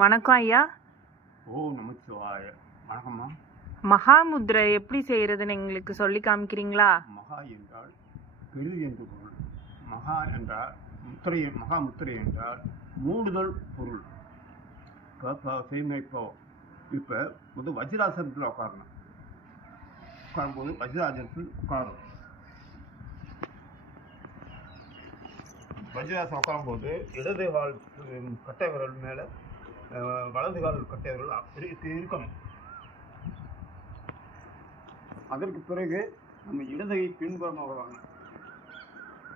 வணக்கம் ஐயா. ஓம் நமச்சிவாய. வணக்கம்மா. மகாமுத்ரை எப்படி செய்யறதுன்னு எங்களுக்கு சொல்லி காமிக்கிறீங்களா? மகா என்றால் பெரிது என்று பொருள். மகா என்றால் மகா முத்திரை என்றால் மூடுதல் பொருள். இப்போ வந்து வஜ்ராசனத்தில் உட்காரணும். உட்காரும்போது வஜ்ராசனத்தில் உட்காரும். வஜ்ராசனம் உட்காரும்போது இடது கால் கட்டை விரல் மேலே வலது கால் கட்டை விரல் அப்படி இருக்கணும். அதற்கு பிறகு நம்ம இடதையை பின்புறமாக வரணும்.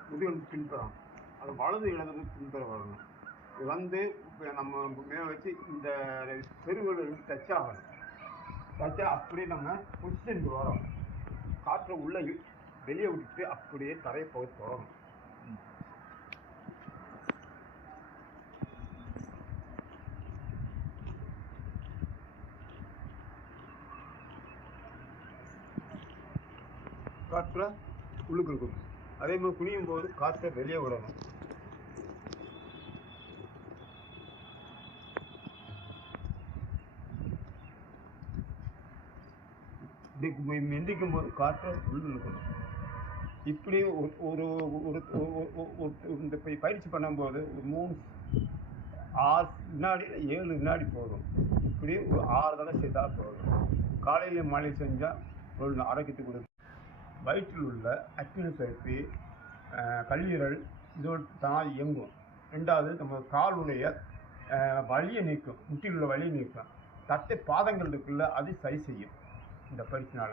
முதுகு பின்புறம், அது வலது இடது பின்புற வரணும். இது வந்து நம்ம மேலே வச்சு இந்த பெருவிரல் டச் ஆகணும். டச் அப்படியே நம்ம பொசிஷன் வரோம். காற்றை உள்ள வெளியே விட்டுட்டு அப்படியே தரையை போய் தொடரும். காற்றை உள்ளுக்கு இருக்கணும். அதே மாதிரி குனியும் போது காற்றை வெளியே விடணும். இப்படி எந்திக்கும் போது காற்றை உள்ள இருக்கணும். இப்படி ஒரு இந்த பயிற்சி பண்ணும்போது ஒரு 6 வினாடி 7 வினாடி போதும். இப்படி ஒரு 6 தடவை செய்தால் போதும். காலையில் மாலை செஞ்சால் ஒரு ஆரோக்கியத்துக்கு கொடுக்கும். வயிற்றில் உள்ள அக்னி சுரப்பி, கல்லீரல் இதோடு தான் இயங்கும். ரெண்டாவது நம்ம காலுடைய வலியை நீக்கும். முட்டில் உள்ள வலியை நீக்கும். தட்டை பாதங்கள் இருக்குல்ல, அது சரி செய்யும் இந்த பயிற்சினால.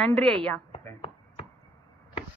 நன்றி ஐயா. தேங்க்யூ.